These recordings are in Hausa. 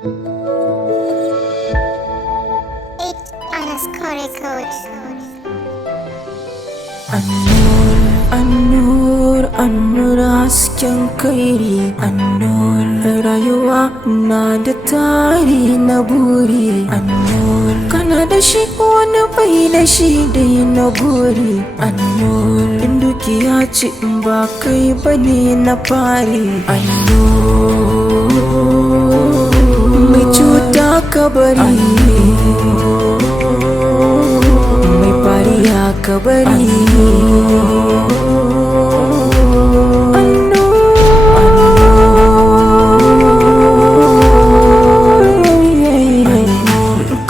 Annur, annur hasken kairi, annur rayuwa na da tari na buri, annur kana da shi wani bai da shi dai na guri, annur in dukiya ce in ba kai bane na fari, annur mai cuta kabari, mai fariya kabari.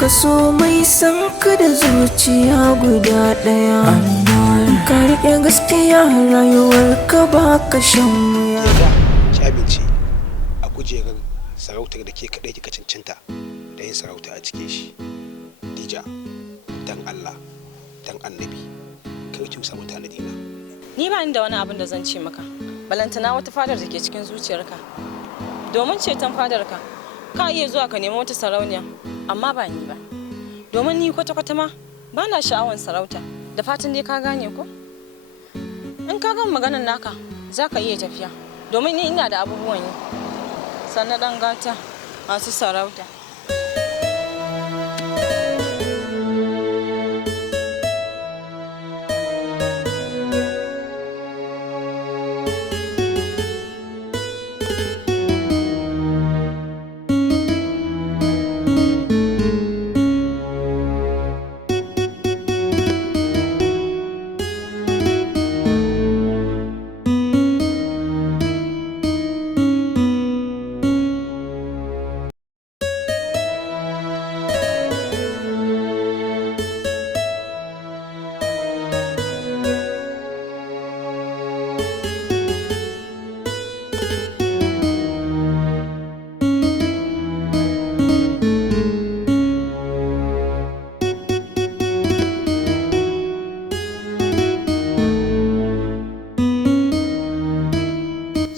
Kaso mai san ka da zuciya guda ɗaya, ka riƙe gaskiya rayuwar ka ba ka shan wuya. Ki amince a kujerar sarautar da ke kaɗai kika cancanta da yin sarauta a cikin shi. Dija, dan Allah, dan annabi, kar ki musa mutane dina. Ni ba ni da wani abin da zan ce maka, balantana wata fadar da ke cikin zuciyarka. Domin ceton fadarka, ka iya zuwa ka nemi wata sarauniya, amma ba ni ba. Domin ni kwata-kwata ma ba na sha'awar sarauta, da fatan dai ka gane ko? In ka gama maganar naka, za ka iya tafiya, domin ni ina da abubuwan yi. Sannan ɗan gata masu sarauta.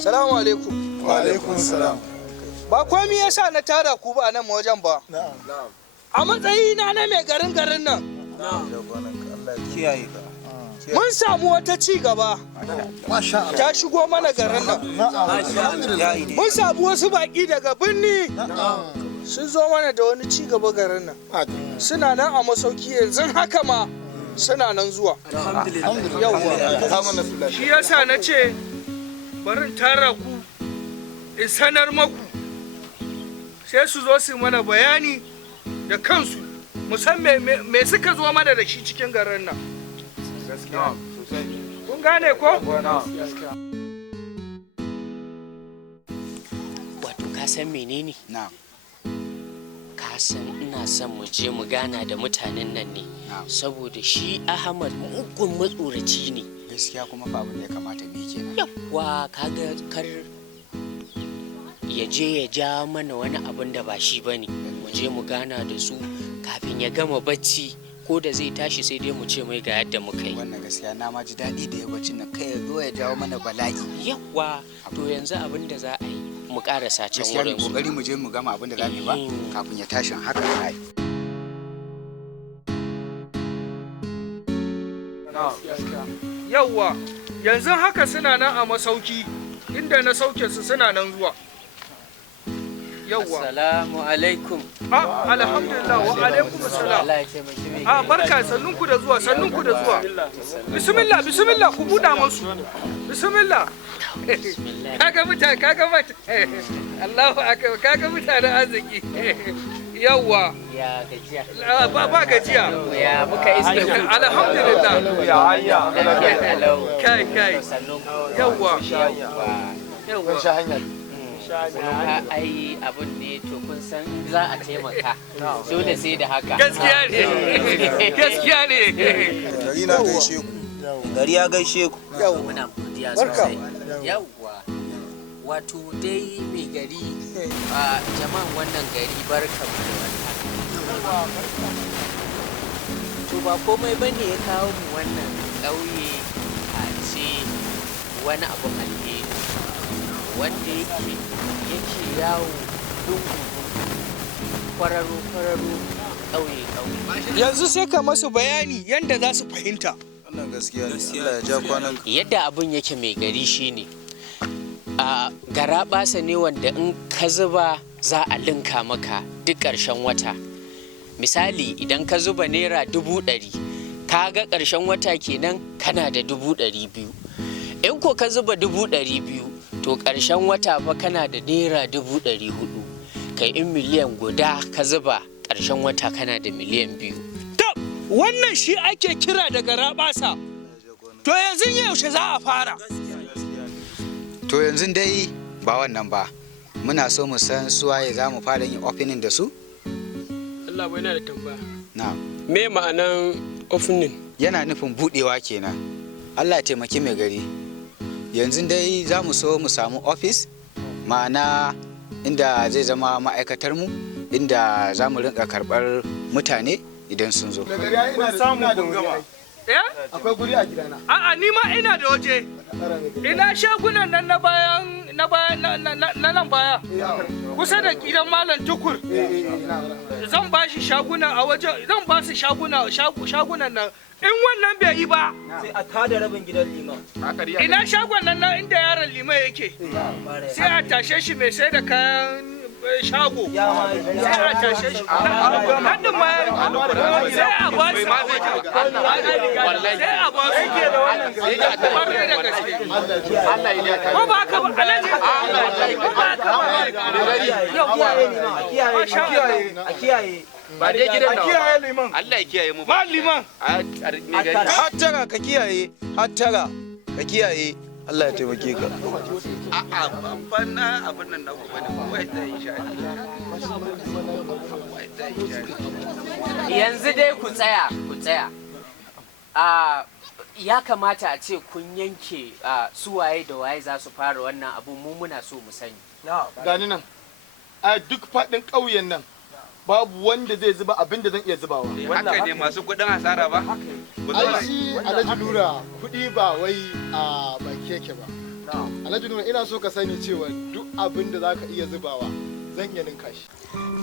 Salamu alaikum. Wa alaikum salam. Ba komai yasa na tara ku ba nan wajen ba. A matsayina na mai garin nan. Mun samu wata ci gaba. Ta shigo mana garin nan. Mun samu wasu baki daga birni. Sun zo mana da wani ci gaba garin nan. Suna nan a masauki yanzu haka ma suna nan zuwa. Yawwa. Shi yasa na ce bari in tara ku in sanar maku sai su zo su mana bayani da kansu musan me suka zo mana da shi cikin garin nan. Kun gane ko? Wato ka san menene? Ka san ina son mu je mu gana da mutanen nan ne saboda shi Ahmad mugun matsoraci ne. Gaskiya kuma fa abin da ya kamata ne kenan. Yawwa kaga kar ya je ya ja mana wani abin da ba shi bane. Mu je mu gana da su kafin ya gama bacci ko da zai tashi sai dai mu ce mai ga yadda muka yi. Wannan gaskiya na ma ji daɗi da ya bacci nan kai ya zo ya jawo mana bala'i. Yawwa to yanzu abin da za a yi mu ƙarasa can wurin su. Kokari mu je mu gama abin da za mu yi ba kafin ya tashi haka ai. Yawwa, yanzu haka suna nan a masauki inda na sauke su suna nan zuwa. Yawwa. Assalamu alaikum. Alhamdulillah wa alaikum assalam. Barka, sannunku da zuwa, sannunku da zuwa. Bismillah, bismillah ku buɗa musu. Bismillah. Kaga mutane. Allahu akbar, kaga mutanen arziki. Yawwa. Ya gajiya. Ba gajiya. Ya muka iske ku. Alhamdulillah. Ya hayya. Kai. Yawwa. Kun sha hanya. Ai abun ne to kun san za a taimaka. Dole sai da haka. Gaskiya ne. Gari na gaishe ku. Gari ya gaishe ku. Muna godiya sosai. Yawwa. Wato dai mai gari jama'an wannan gari barka mu da warhaka. To ba komai bane ya kawo mu wannan ƙauye a ce wani abu alheri wanda yake yawo lungu kwararo ƙauye. Yanzu sai ka masu bayani yadda za su fahimta. Wannan gaskiya ne, Allah ya ja kwanan. Yadda abin yake mai gari shine a garaɓasa ne wanda in ka zuba za a linka maka duk ƙarshen wata. Misali idan ka zuba naira 100,000 ka ga ƙarshen wata kenan kana da 200,000. In ko ka zuba 200,000 to ƙarshen wata fa kana da naira 400,000. Kai in miliyan guda ka zuba ƙarshen wata kana da miliyan 2. Wannan shi ake kira da garaɓasa. To yanzu yaushe za a fara? To yanzu dai ba wannan ba. Muna so mu san suwaye za mu fara yin opening da su? Allah bai na da tambaya. Na. Me ma'anan opening? Yana nufin budewa kenan. Allah ya taimaki mai gari. Yanzu dai za mu so mu samu office, ma'ana inda zai zama ma'aikatar mu, inda za mu rinka karɓar mutane idan sun zo. Da gari ina samu gungama. Akwai guri a gidana. A'a ni ma ina da waje. Ina shagunan nan na nan baya. Kusa da gidan Malam Tukur. Zan ba shi shaguna a waje, zan ba su shagunan nan. In wannan bai yi ba, sai a tada rabin gidan liman. Ina shagon nan inda yaron liman yake. Sai a tashe shi mai sai da kayan shago. Sai a tashe shi. Haddin ma sai a ba su. Sai a ba su. Kwarai da gaske. Ko ba haka ba, alaji. Ko ba haka ba. A kiyaye. Ba dai gidan nan. Kiyaye liman. Allah ya kiyaye mu ba. Liman. Hattara ka kiyaye, hattara ka kiyaye. Allah ya taimake ka. A'a ban na abin nan na kuma wai da insha Yanzu dai ku tsaya. Ya kamata a ce kun yanke su waye da waye za su fara wannan abu, mu muna so mu sani. Gani nan, a duk faɗin ƙauyen nan babu wanda zai zuba abin da zan iya zubawa. Haka ne masu kuɗin asara ba? Ai shi Alhaji Nura kuɗi ba wai a baki yake ba. Alhaji Nura ina so ka sani cewa duk abin da zaka iya zubawa zan iya ninka shi.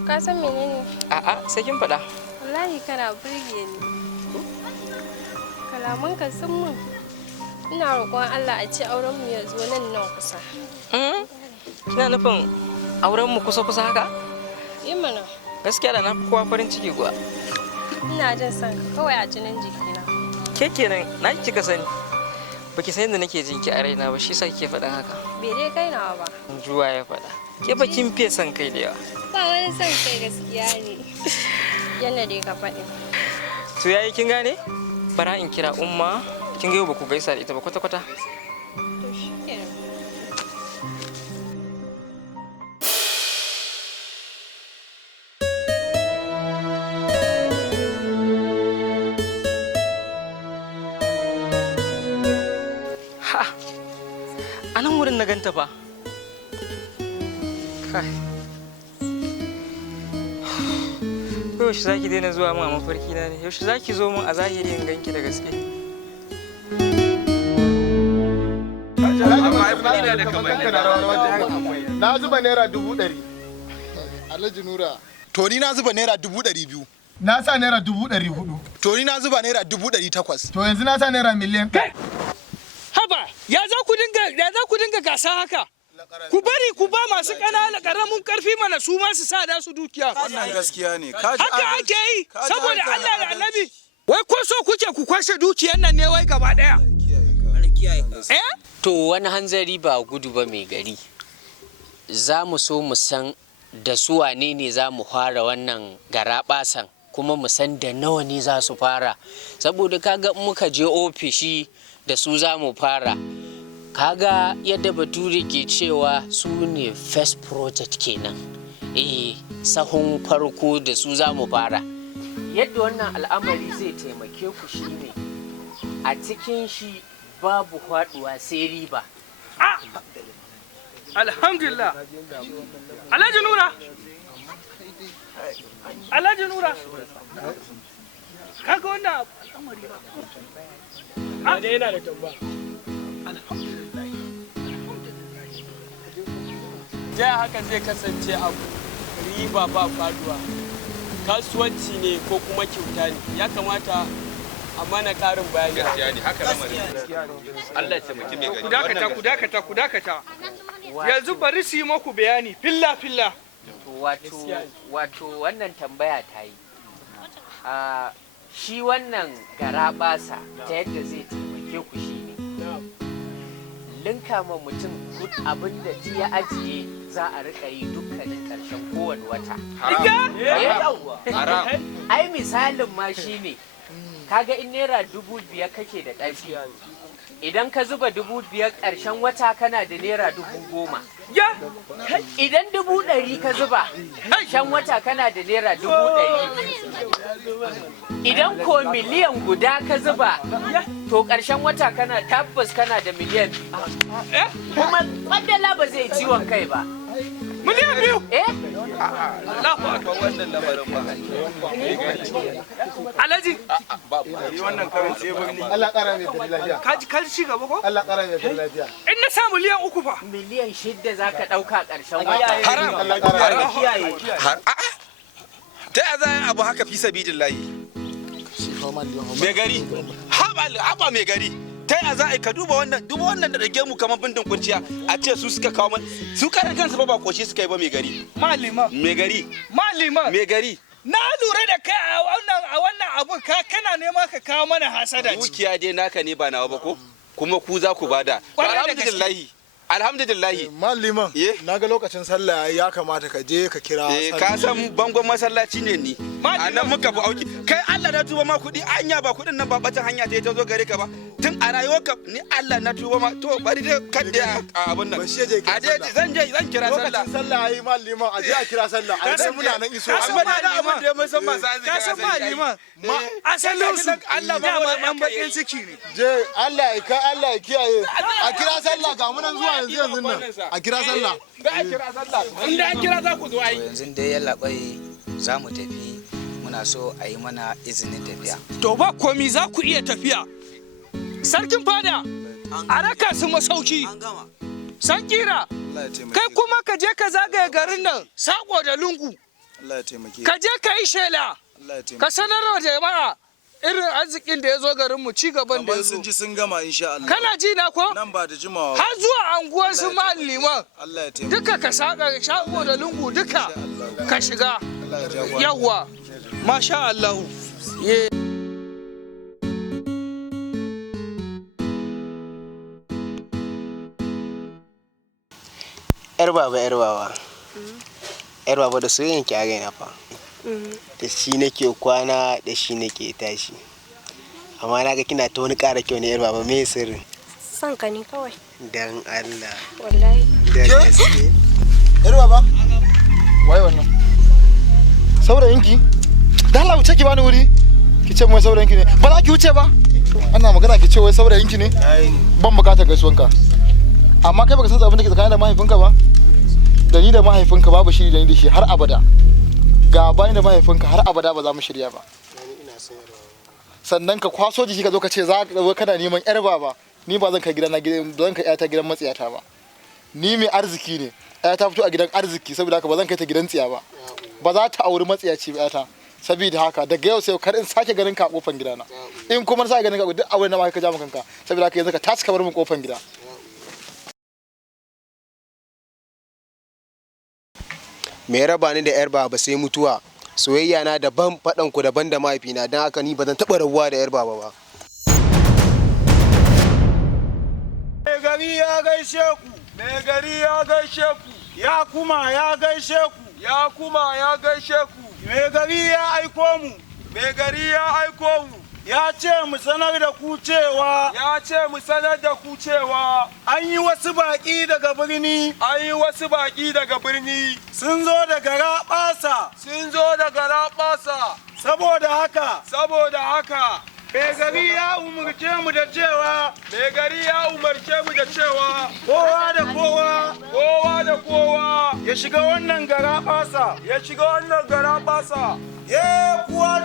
Ka san menene? A'a sai kin faɗa. Wallahi kana burge ni. Kalamanka sun mun. Ina roƙon Allah a ce auren mu ya zo nan kusa. Kina nufin auren mu kusa haka? Mana. Gaskiya da na fi kowa farin ciki kuwa. Ina jin son kawai a jinin jikina. Ke kenan na kika sani. Baki san yadda nake jin ki a raina ba, shi yasa kike faɗan haka. Bai dai kai nawa ba. Juwa ya faɗa. Ke ba kin fiye son kai da yawa. Ba wani son kai gaskiya ne. Yanda dai ka faɗi. To yayi kin gane? Bara in kira umma, kin ga yau ba ku gaisa da ita ba kwata-kwata. To shikenan. A nan wurin na ganta fa. Kai. Yaushe za ki daina zuwa min a mafarki na ne? Yaushe za ki zo min a zahiri in ganki da gaske? Na zuba naira 100,000. Alhaji Nura. To ni na zuba naira 200,000. Na sa naira 400,000. To ni na zuba naira 800,000. To yanzu na sa naira miliyan. Haba, ya za ku dinga gasa haka? Ku bari ku ba masu ƙaramin ƙarfi mana su ma su sa da su dukiya. Wannan gaskiya ne. Haka ake yi, saboda Allah da Annabi. Wai ko so kuke ku kwashe dukiyar nan ne wai gaba ɗaya? To wani hanzari ba gudu ba mai gari. Za mu so mu san da su wane ne za mu fara wannan garaɓasan, kuma mu san da nawa ne za su fara. Saboda kaga muka je ofishi da su za mu fara. Kaga yadda bature ke cewa su ne first project kenan. Sahun farko da su za mu fara. Yadda wannan al'amari zai taimake ku shine a cikin shi babu faduwa sai riba. Alhamdulillah. Alhaji Nura. Alhaji Nura. Kaga wannan al'amari ba. Da yana da tambaya. Alhamdulillah. Ya haka zai kasance abu riba ba faduwa, kasuwanci ne ko kuma kyauta ne, ya kamata a mana ƙarin bayani. Gaskiya ne, haka lamarin. Allah ya taimaki mai gari. Ku dakata. Yanzu bari su yi maku bayani filla. Wato wannan tambaya ta yi. Shi wannan garaɓasa ta yadda zai taimake ku shi ne. Linka ma mutum abin da ji ya ajiye za a rika yi dukkanin ƙarshen kowane wata. Haram. Ai misalin ma shi ne, kaga in naira 5,000 kake da ƙarfi, idan ka zuba 5,000 ƙarshen wata kana da naira 10,000. Idan 100,000 ka zuba ƙarshen wata kana da naira 100,000. Idan ko miliyan guda ka zuba to ƙarshen wata tabbas kana da miliyan 2. Kuma kwandala ba zai ciwon kai ba. Miliyan 2? Allahu akbar, wannan lamarin ba. Alhaji wannan karin sai birni. Allah ƙara mai da lafiya. Kaji ci gaba ko? Allah ƙara mai da lafiya. In na sa miliyan 3 fa? Miliyan 6 zaka ɗauka ƙarshen wata. Haram. Allah ƙara kiyaye. Ta ya zai abu haka fi sabidillahi? Mai gari, haba mai gari, ta ya za a yi ka duba wannan da rage mu kamar bindin kurciya a ce su suka kawo mana, su karan kansu ba koshi suka yi ba mai gari. Malima. Mai gari. Malima. Mai gari. Na lura da kai a wannan abu kana nema ka kawo mana hasada. Dukiya dai naka ne ba nawa ba ko? Kuma ku za ku bada. Alhamdulillahi. Alhamdulillahi. Malliman, na ga lokacin sallah ya kamata ka je ka kira sallah. Ka san bangon masallaci ne ni. A nan muka fi auki. Kai Allah na tuba ma kuɗi anya ba kuɗin nan ba bacin hanya ta zo gare ka ba. Tun a rayuwarka ni Allah na tuba ma to bari dai kadda a abun nan. A je zan kira sallah. Lokacin sallah yayi Malliman, a je a kira sallah. A sai muna nan iso. Amma da abun da mun san masu arziki. Ka san Malliman. Asalin su Allah ba ɗan bakin ciki ne. Je Allah ya kiyaye. A kira sallah ga mu nan zuwa yanzu nan. A kira sallah. Inda an kira za ku zo ai. Yanzu dai ya labai za mu tafi, muna so a yi mana izinin tafiya. To ba komi za ku iya tafiya. Sarkin fada a raka su masauki. San kira. Kai kuma ka je ka zagaye garin nan sako da lungu. Ka je ka yi shela. Ka sanarwa jama'a irin arzikin da ya zo garin mu ci gaban da ya zo. Sun ji sun gama insha Allah. Kana ji na ko? Nan ba da jimawa. Har zuwa anguwar su Malliman. Allah ya taimake. Duka ka saka shago da lungu duka ka shiga. Yawwa. Masha Allah. Yar baba da soyayyen ki a gaina fa. Da shi nake kwana da shi nake tashi. Amma na ga kina ta wani ƙara kyau ne yar baba, me sirrin? Son ka ne kawai. Dan Allah. Wallahi. Da gaske. Yar baba. Wai wannan. Saurayinki? Da Allah wuce ki bani wuri. Ki ce mai saurayinki ne. Ba za ki wuce ba? Ana magana ki ce wai saurayinki ne? Ban bukatar gaisuwanka. Amma kai baka san abin da ke tsakanin da mahaifinka ba? Da ni da mahaifinka babu shiri da ni da shi har abada. Ga bani da mahaifinka har abada ba za mu shirya ba. Sannan ka kwaso jiki ka zo ka ce za ka zo kana neman yar baba. Ni ba zan kai yata gidan matsiyata ba. Ni mai arziki ne. Yata fito a gidan arziki saboda haka ba zan kai ta gidan tsiya ba. Ba za ta auri matsiyaci ba yata. Saboda haka daga yau sai kar in sake ganin ka a kofar gidana. In kuma na sake ganin ka duk abin da ma ka ja maka kanka. Saboda haka yanzu ka tashi ka bar mu kofar gida. Me raba ni da yar baba sai mutuwa. Soyayya na daban, faɗan ku daban da mahaifina, don haka ni ba zan taɓa rabuwa da yar baba ba. Me gari ya gaishe ku. Me gari ya gaishe ku. Ya kuma ya gaishe ku. Ya kuma ya gaishe ku. Me gari ya aiko mu. Me gari ya aiko mu. Ya ce mu sanar da ku cewa. Ya ce mu sanar da ku cewa. An yi wasu baƙi daga birni. An yi wasu baƙi daga birni. Sun zo daga raɓasa. Sun zo daga raɓasa. Saboda haka. Me gari ya umarce mu da cewa. Me gari ya umarce mu da cewa. Kowa da kowa. Ya shiga wannan garaɓasa. Ya shiga wannan garaɓasa. Ye kuwa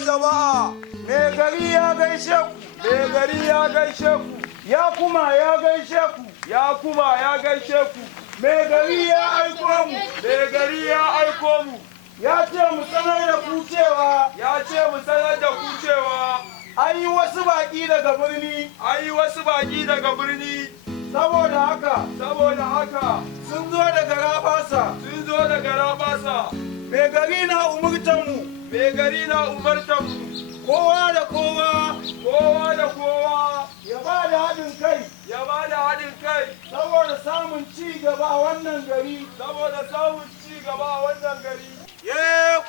jama'a. Me gari ya gaishe ku. Me gari ya gaishe ku. Ya kuma ya gaishe ku. Ya kuma ya gaishe ku. mai gari ya aiko mu, mai gari ya aiko mu. Ya ce mu sanar da ku cewa, ya ce mu sanar da ku cewa an yi wasu baƙi daga birni, an yi wasu baƙi daga birni. Saboda haka, sun zo daga rabasa, sun zo daga rabasa. Mai gari na umurtan mu, mai gari na umurtan mu. Kowa da kowa, kowa da kowa, ya ba da haɗin kai, ya ba da haɗin kai. Saboda samun ci gaba a wannan gari, saboda samun ci gaba a wannan gari. Ye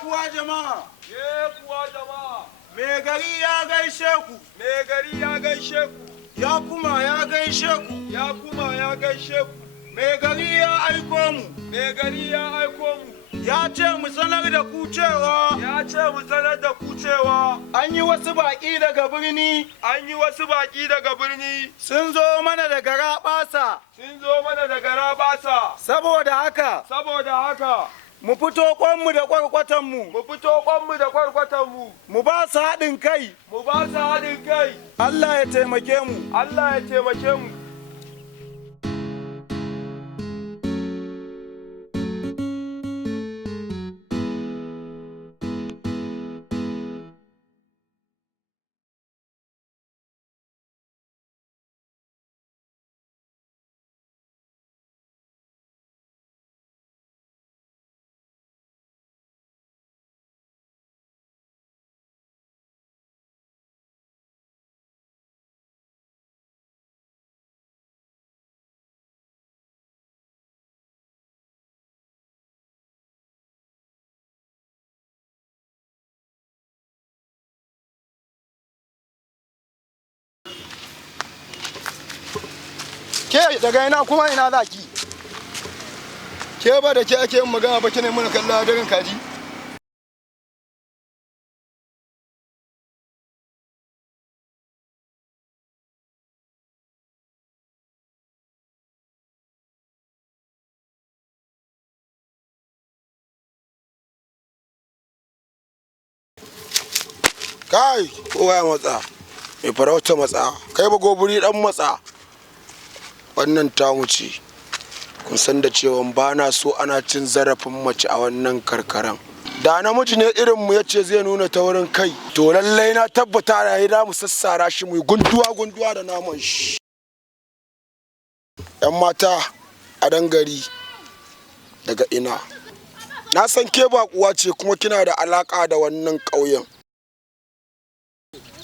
kuwa jama'a, ye kuwa jama'a. Mai gari ya gaishe ku, mai gari ya gaishe ku. Ya kuma ya gaishe ku, ya kuma ya gaishe ku. Mai gari ya aiko mu, mai gari ya aiko mu. Ya ce mu sanar da ku cewa, ya ce mu sanar da ku cewa an yi wasu baƙi daga birni, an yi wasu baƙi daga birni. Sun zo mana daga rabasa, sun zo mana daga rabasa. Saboda haka, mu fito kwanmu da kwarkwatanmu, mu fito kwanmu da kwarkwatanmu. Mu ba su haɗin kai, mu ba su haɗin kai. Allah ya taimake mu, Allah ya taimake mu. Ke daga ina kuma ina za ki? Ke ba da ke ake yin magana ba kine muna kalla daren kaji? Kai, kowa ya matsa. Mai farauta matsa. Kai ba goburi dan matsa. Wannan tamu ce. Kun san da cewa ba na so ana cin zarafin mace a wannan karkaran. Da namiji ne irin mu yace zai nuna taurin kai, to lallai na tabbata da ya mu sassara shi mu gunduwa da naman shi. Yan mata a dangari daga ina. Na san ke baƙuwa ce kuma kina da alaka da wannan ƙauyen.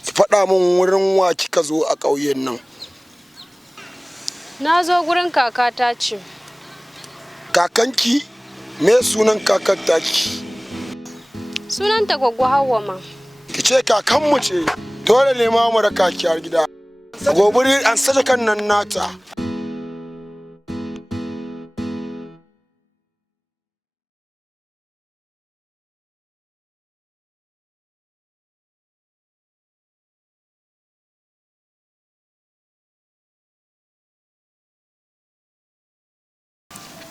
Ki faɗa min wurin wa kika zo a ƙauyen nan. Na zo gurin kakata ce. Kakanki? Me sunan kakar taki? Sunanta Gwaggo Hauwa ma. Ki ce kakanmu ce, dole ne ma mu raka ki har gida. Gobiri an sace kan nan nata.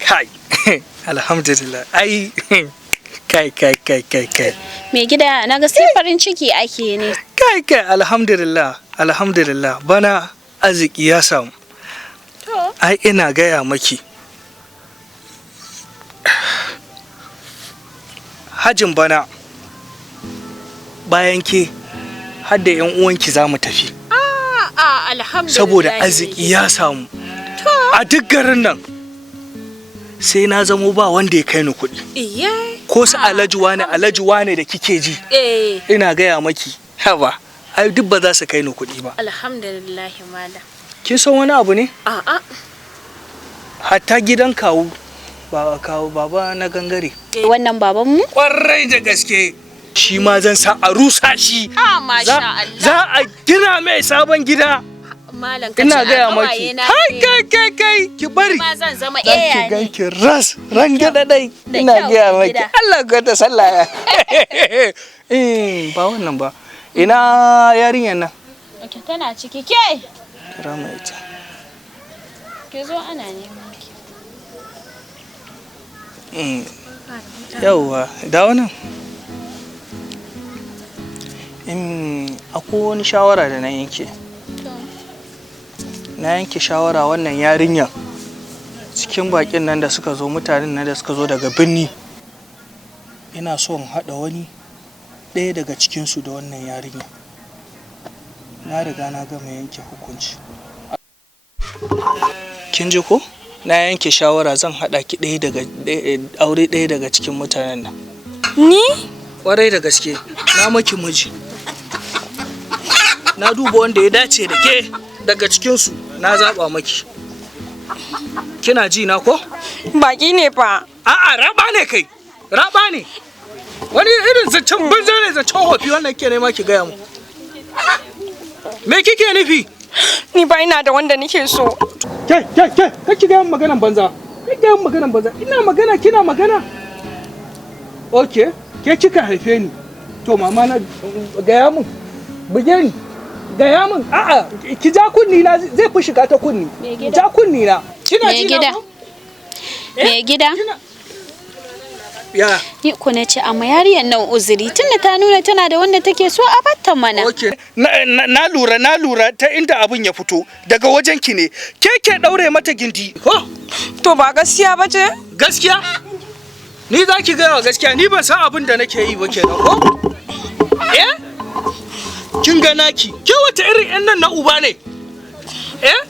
Kai, alhamdulillah. Ai, kai. Mai gida, na ga sai farin ciki ake ne. Kai, alhamdulillah. Bana arziki ya samu. Ai, ina gaya maki. Hajin bana, bayan ke, har da 'yan uwanki za mu tafi. Alhamdulillah. Saboda arziki ya samu. A duk garin nan. Sai na zamo ba wanda ya kai ni kuɗi. Ko su alhaji wane da kike ji. Ina gaya maki, haba, ai duk ba za su kai ni kuɗi ba. Alhamdulillah malam. Kin san wani abu ne? A'a. Hatta gidan kawu baba na gangare. Wannan baban mu? Kwarai da gaske. Shi ma zan sa a rusa shi. Masha Allah. Za a gina mai sabon gida. Malam ina gaya maki. Kai ki bari. Ma zan zama eya ne. Ki ras rangada dai. Ina gaya maki. Allah ka ta sallah. Ba wannan ba. Ina yarinyar nan? Okay, tana ciki ke. Kira mai ita. Ke zo ana neman ki. Yawwa, dawo nan. Akwai wani shawara da na yanke. Na yanke shawara wannan yarinya cikin bakin nan da suka zo, mutanen nan da suka zo daga birni, ina so in haɗa wani ɗaya daga cikinsu da wannan yarinya. Na riga na gama yanke hukunci. Kin ji ko? Na yanke shawara zan haɗa ki aure ɗaya daga cikin mutanen nan. Ni? Ƙwarai da gaske, na maki miji. Na duba wanda ya dace da ke daga cikinsu, na zaɓa maki. Kina ji na ko? Baki ne fa. A'a, raba ne kai. Raba ne. Wani irin zancen banza ne, zancen hofi wannan ke nema ki gaya mu. Me kike nufi? Ni ba ina da wanda nake so. Ke, kake gaya mu maganan banza. Kake gaya mu maganan banza. Ina magana kina magana. Okay, ke kika haife ni. To mama na gaya mun. Buge ni. Gaya mun. A'a, ki ja kunni na zai fi shiga ta kunni. Ja kunni na. Kina ji na? Me gida? Ya. Ni ko na ce amma yariyar nan uzuri tunda ta nuna tana da wanda take so a batta mana. Okay. Na lura ta inda abin ya fito daga wajen ki ne. Ke daure mata gindi. Ko? To ba gaskiya ba ce? Gaskiya? Ni za ki gaya wa gaskiya, ni ban san abin da nake yi ba kenan ko? Eh? Kin ga naki. Ke wata irin yan nan na uba ne? Eh?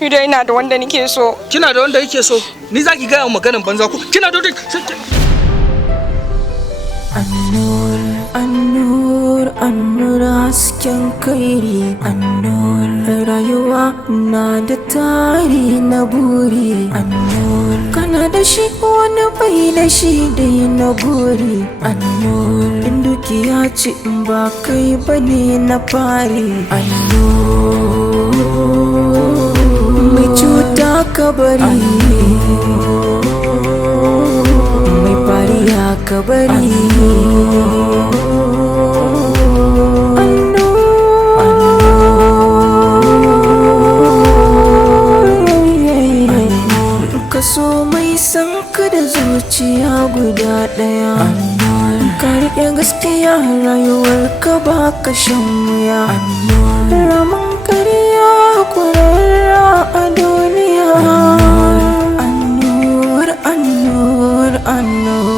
Ni dai ina da wanda nake so. Kina da wanda yake so? Ni za ki gaya wa maganan banza ko? Kina da wanda ANNUR, ANNUR, ANNUR hasken kairi. ANNUR, rayuwa na da tari na buri. ANNUR, kana da shi wani bai da shi dai na buri. ANNUR, in dukiya ce ba kai bane na fari. ANNUR, mai cuta ka bari. Mai fariya ka bari. Kaso mai san ka da zuciya guda ɗaya. Ka riƙe gaskiya rayuwar ka ba ka shan wuya. Ramin ƙarya kurarra a duniya. ANNUR, ANNUR, ANNUR.